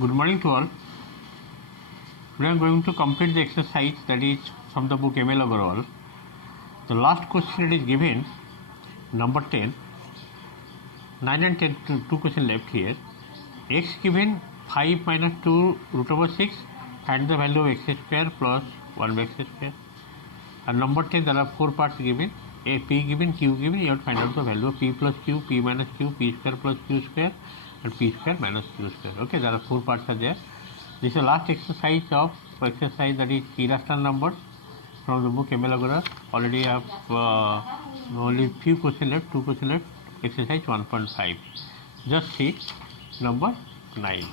Good morning to all. Today I am going to complete the exercise that is from the book ML Agarwal. The last question that is given, number 10, 9 and 10, two questions left here. X given 5 minus 2 root over 6, find the value of x square plus 1 by x square. And number 10, there are 4 parts given. A, P given, Q given, you have to find out the value of P plus Q, P minus Q, P square plus Q square, and P square minus Q square. Okay, there are 4 parts are there. This is the last exercise of exercise that is irrational numbers from the book ML Agarwal. Already I have only few questions left, 2 questions left, exercise 1.5. Just see number 9.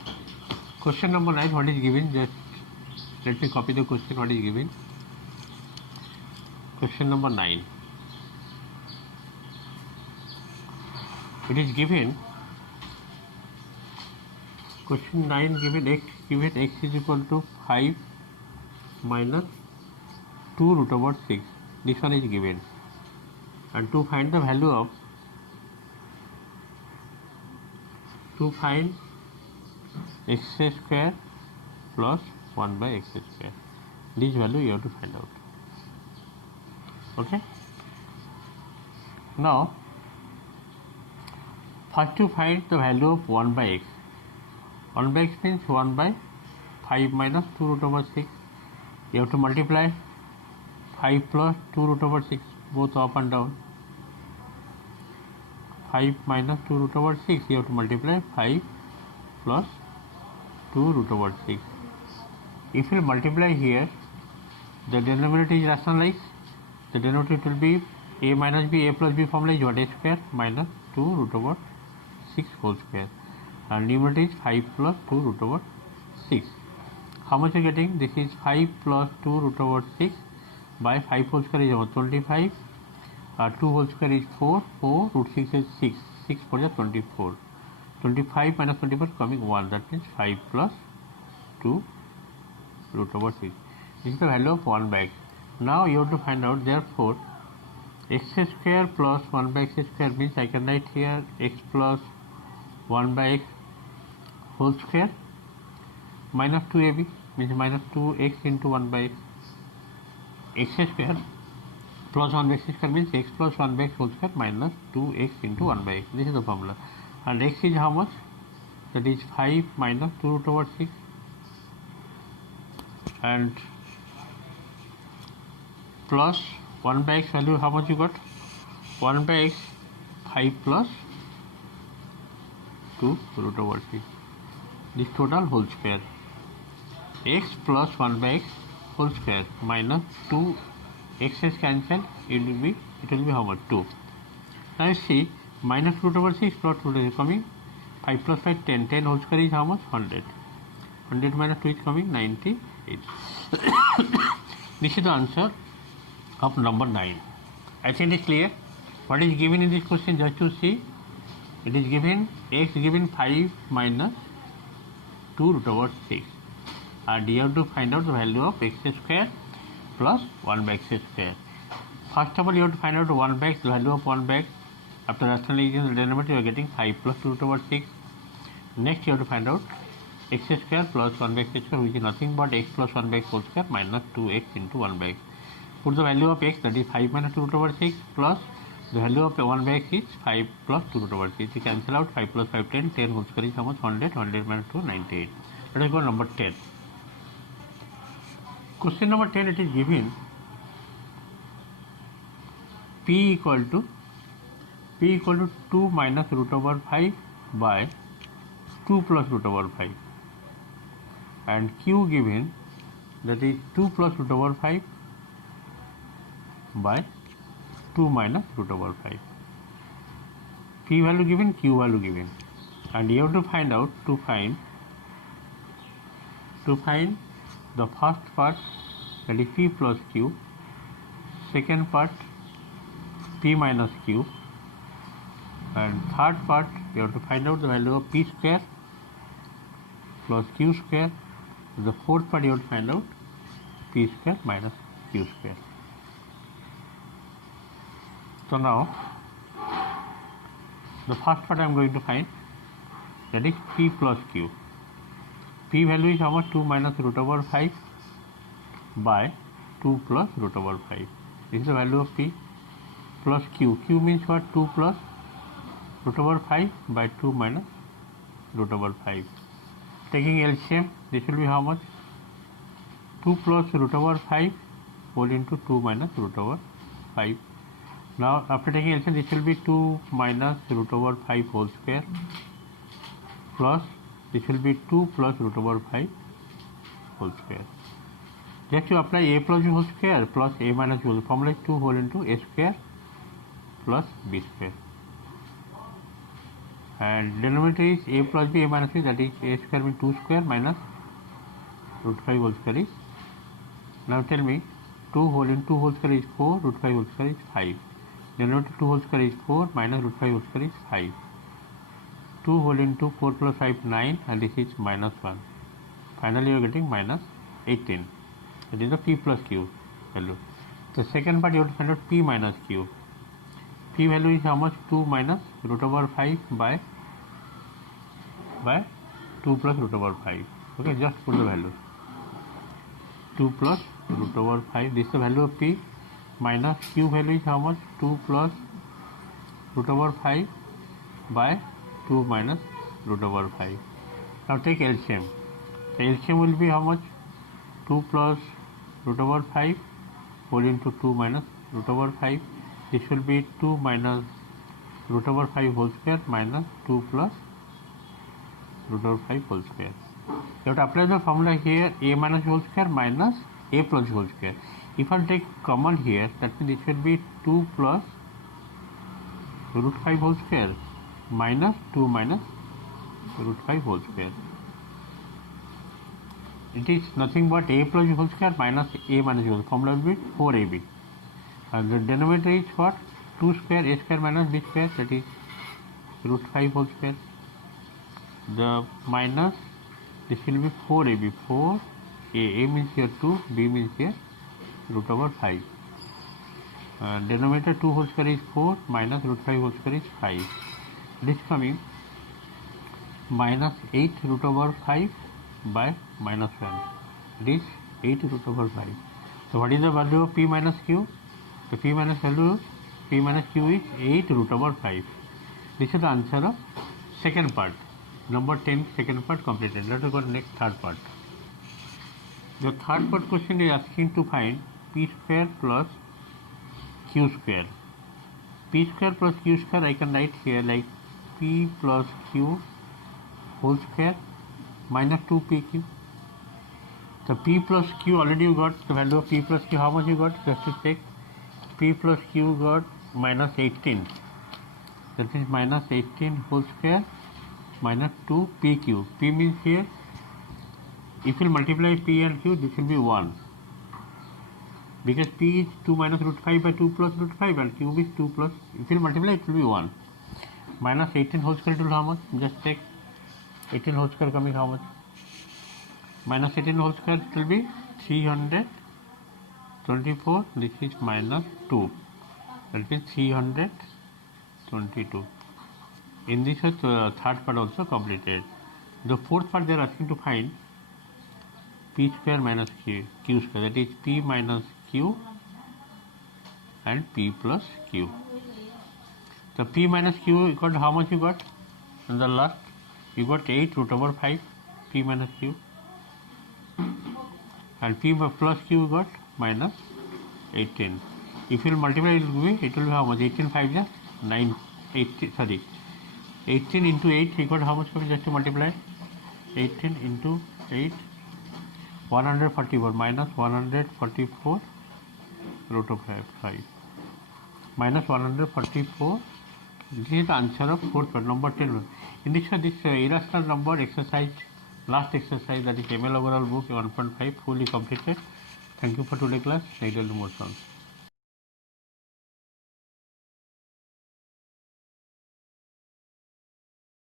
Question number 9, what is given? Just let me copy the question, what is given. Question number 9. It is given, question 9 given x is equal to 5 minus 2 root over 6. This one is given. And to find the value of, to find x square plus 1 by x square. This value you have to find out. Okay. Now, first to find the value of 1 by x. 1 by x means 1 by 5 minus 2 root over 6. You have to multiply 5 plus 2 root over 6, both up and down. 5 minus 2 root over 6, you have to multiply 5 plus 2 root over 6. If you multiply here, the denominator is rationalized. The denominator will be a minus b, a plus b formula is what, a square minus 2 root over 6 whole square. And numerator is 5 plus 2 root over 6. How much are you getting? This is 5 plus 2 root over 6 by 5 whole square is 25. 2 whole square is 4. 4 root 6 is 6. 6 4 is 24. 25 minus 24 coming 1. That means 5 plus 2 root over 6. This is the value of 1 by x. Now you have to find out, therefore, x square plus 1 by x square means I can write here x plus 1 by x whole square minus 2ab means minus 2x into 1 by x. X square plus 1 by x square means x plus 1 by x whole square minus 2x into 1 by x. This is the formula. And x is how much? That is 5 minus 2 root over 6. And plus 1 by x value, how much you got? 1 by x 5 plus 2 root over 6. This total whole square. X plus 1 by x whole square minus 2 x is cancelled. It will be how much? 2. Now you see minus root over 6 plus root is coming 5 plus 5 10. 10 whole square is how much? 100. 100 minus 2 is coming 98. This is the answer of number 9. I think it is clear. What is given in this question, just to see. It is given x given 5 minus 2 root over 6. And you have to find out the value of x square plus 1 by x square. First of all, you have to find out 1 by x, the value of 1 by x. After rationalizing the denominator, you are getting 5 plus 2 root over 6. Next, you have to find out x square plus 1 by x square, which is nothing but x plus 1 by x whole square minus 2x into 1 by x. Put the value of x, that is 5 minus 2 root over 6, plus the value of 1 by x is 5 plus 2 root over 6. You cancel out 5 plus 5 10. 10 whole square is how much? 100. 100 minus 2 98. Let us go number 10. Question number 10, it is given p equal to 2 minus root over 5 by 2 plus root over 5. And q given, that is 2 plus root over 5 by 2 minus root over 5. P value given, Q value given. And you have to find out, to find the first part, that is P plus Q. Second part, P minus Q. And third part, you have to find out the value of P square plus Q square. The fourth part, you have to find out P square minus Q square. So now, the first part I am going to find, that is P plus Q. P value is how much? 2 minus root over 5 by 2 plus root over 5. This is the value of P. Plus Q. Q means what? 2 plus root over 5 by 2 minus root over 5. Taking LCM, this will be how much? 2 plus root over 5 whole into 2 minus root over 5. Now after taking LCM, this will be 2 minus root over 5 whole square plus this will be 2 plus root over 5 whole square. Just to apply a plus b whole square plus a minus b whole, formula is 2 whole into a square plus b square. And denominator is a plus b, a minus b, that is a square means 2 square minus root 5 whole square is. Now tell me, 2 whole into 2 whole square is 4, root 5 whole square is 5. Denominator 2 whole square is 4 minus root 5 whole square is 5. 2 whole into 4 plus 5, 9, and this is minus 1. Finally, you are getting minus 18. That is the P plus Q value. The second part, you have to find out P minus Q. P value is how much? 2 minus root over 5 by 2 plus root over 5. Okay, just put the value. 2 plus root over 5. This is the value of P. Minus Q value is how much? 2 plus root over 5 by 2 minus root over 5. Now take LCM. The LCM will be how much? 2 plus root over 5 whole into 2 minus root over 5. This will be 2 minus root over 5 whole square minus 2 plus root over 5 whole square. You have to apply the formula here, a minus whole square minus a plus whole square. If I take common here, that means it should be 2 plus root 5 whole square minus 2 minus root 5 whole square. It is nothing but a plus b whole square minus a minus b whole. Formula will be 4ab. And the denominator is what? 2 square a square minus b square, that is root 5 whole square. The minus, this will be 4ab. 4 a means here 2, b means here root over 5. Denominator 2 whole square is 4 minus root 5 whole square is 5. This coming minus 8 root over 5 by minus 1. It is 8 root over 5. So what is the value of P minus Q? The P minus value, P minus Q is 8 root over 5. This is the answer of second part. Number 10, second part completed. Let us go to the next third part. The third part question is asking to find P square plus Q square. P square plus Q square I can write here like P plus Q whole square minus 2PQ. So P plus Q already you got the value of P plus Q. How much you got? Just to check. P plus Q got minus 18. That is minus 18 whole square minus 2PQ. P means here, if you multiply P and Q, this will be 1. Because P is 2 minus root 5 by 2 plus root 5 and Q is 2 plus, if you multiply it will be 1. Minus 18 whole square will how much? Just check. 18 whole square coming how much? Minus 18 whole square will be 324. This is minus 2. That means 322. In this third part also completed. The fourth part they are asking to find P square minus Q square. That is P minus Q and P plus Q. So P minus Q, you got how much you got? In the last, you got 8 root over 5 P minus Q. And P plus Q got minus 18. If you will multiply, it will be how much? 18 5 is 9. 18 into 8, you got how much? Just to multiply 18 into 8, 144 minus 144 root of 5 minus 144. This is the answer of fourth part, number 10. In this irrational number exercise, last exercise, that is ML overall book 1.5 fully completed. Thank you for today's class. Next will do more songs.